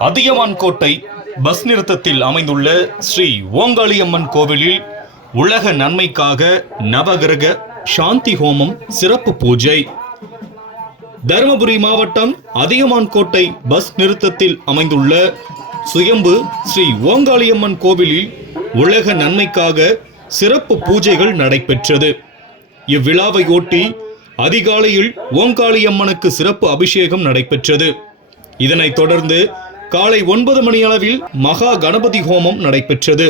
அதியமான் கோட்டை பஸ் நிறுத்தத்தில் அமைந்துள்ள ஸ்ரீ ஓங்காளியம்மன் கோவிலில் உலக நன்மைக்காக நவகிரக சாந்தி ஹோமம் சிறப்பு பூஜை. தருமபுரி மாவட்டம் அதியமான் கோட்டை பஸ் நிறுத்தத்தில் அமைந்துள்ள சுயம்பு ஸ்ரீ ஓங்காளியம்மன் கோவிலில் உலக நன்மைக்காக சிறப்பு பூஜைகள் நடைபெற்றது. இவ்விழாவை ஒட்டி அதிகாலையில் ஓங்காளியம்மனுக்கு சிறப்பு அபிஷேகம் நடைபெற்றது. இதனைத் தொடர்ந்து காலை ஒன்பது மணியளவில் மகா கணபதி ஹோமம் நடைபெற்றது.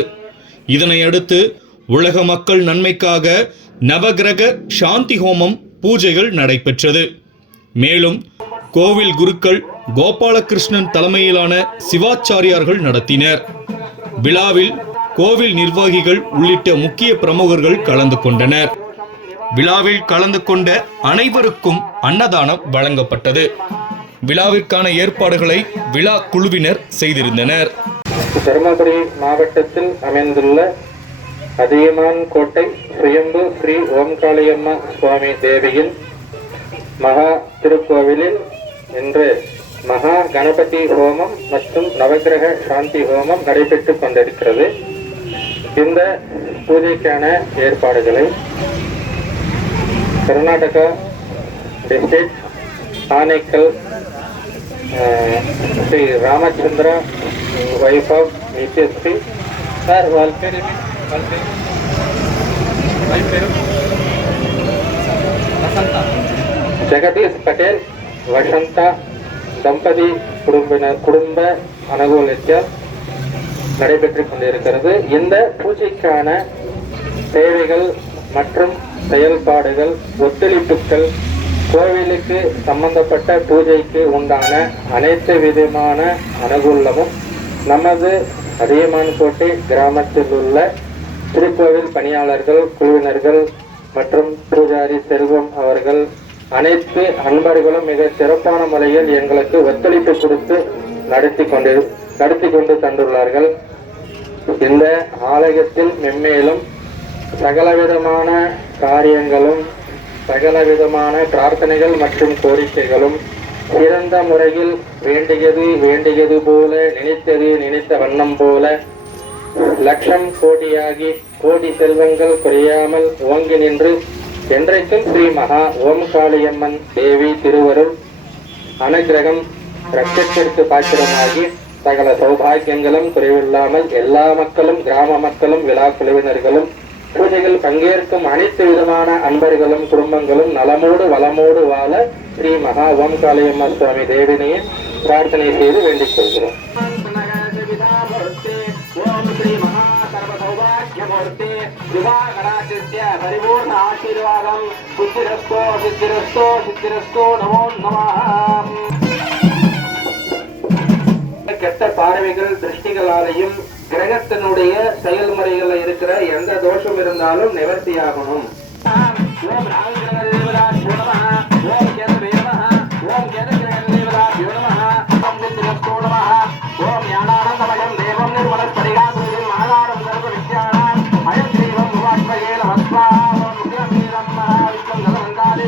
இதனையடுத்து உலக மக்கள் நன்மைக்காக நவகிரக சாந்தி ஹோமம் பூஜைகள் நடைபெற்றது. மேலும் கோவில் குருக்கள் கோபாலகிருஷ்ணன் தலைமையிலான சிவாச்சாரியார்கள் நடத்தினர். விழாவில் கோவில் நிர்வாகிகள் உள்ளிட்ட முக்கிய பிரமுகர்கள் கலந்து கொண்டனர். விழாவில் கலந்து கொண்ட அனைவருக்கும் அன்னதானம் வழங்கப்பட்டது. விழாவிற்கான ஏற்பாடுகளை விழா குழுவினர் செய்திருந்தனர். தருமபுரி மாவட்டத்தில் அமைந்துள்ள அதியமான் கோட்டை சுயம்பு ஸ்ரீ ஓம்காளியம்மா சுவாமி தேவியின் மகா திருக்கோவிலில் இன்று மகா கணபதி ஹோமம் மற்றும் நவக்கிரக சாந்தி ஹோமம் நடைபெற்றுக் கொண்டிருக்கிறது. இந்த பூஜைக்கான ஏற்பாடுகளை Karnataka district Anekal Shri Ramachandra wife of sir Jagadish Patel Vasantha தம்பதி குடும்பினர் குடும்ப அனுகூலித்தல் நடைபெற்று கொண்டிருக்கிறது. இந்த பூஜைக்கான தேவைகள் மற்றும் செயல்பாடுகள் ஒத்துழைப்புகள் கோவிலுக்கு சம்பந்தப்பட்ட பூஜைக்கு உண்டான அனைத்து விதமான அனுகூலமும் நமது அதியமான்கோட்டை கிராமத்தில் உள்ள திருக்கோவில் பணியாளர்கள் குழுவினர்கள் மற்றும் பூஜாரி செல்வம் அவர்கள் அனைத்து அன்பர்களும் மிக சிறப்பான முறையில் எங்களுக்கு ஒத்துழைப்பு கொடுத்து நடத்தி கொண்டு நடத்தி கொண்டு தந்துள்ளார்கள். இந்த ஆலயத்தில் மென்மேலும் சகலவிதமான காரியங்களும் சகல விதமான பிரார்த்தனைகள் மற்றும் கோரிக்கைகளும் சிறந்த முறையில் வேண்டியது வேண்டியது போல நினைத்தது நினைத்த வண்ணம் போல லட்சம் கோடியாகி கோடி செல்வங்கள் குறையாமல் ஓங்கி நின்று என்றைக்கும் ஸ்ரீ மகா ஓம்காளியம்மன் தேவி திருவருள் அனுகிரகம் ரட்சத்திற்கு பாத்திரமாகி சகல சௌபாகியங்களும் குறைவில்லாமல் எல்லா மக்களும் கிராம மக்களும் விழா குழுவினர்களும் பூஜைகள் பங்கேற்கும் அனைத்து விதமான அன்பர்களும் குடும்பங்களும் நலமோடு வளமோடு வாழ ஸ்ரீ மகா ஓம்காளியம்மா சுவாமி தேவினையை பிரார்த்தனை செய்து வேண்டிக் கொள்கிறோம். ஓம் ஸ்ரீ மகா சர்வ ஆசீர்வாதம் சித்திரஸ்தோ சித்திரஸ்தோ சித்திரஸ்தோ நமோ கெட்ட பார்வைகள் திருஷ்டிகளாலையும் கிரகத்தினுடைய செயல்முறைகள்ல இருக்கிற எந்த தோஷம் இருந்தாலும் நிவர்த்தியாகணும் ஓம் ராகுகிரக தேவதாஸ்யோ ஓம் ஞானானந்தமயம் தேவம் நிர்மலஸ்பரிகாசுரியம் மகாதாரம் சர்வ வித்யானாம் அயத்ரீவம் ஓம் நித்யமீரம் மகாவிஷ்ணம் நலமந்தாரி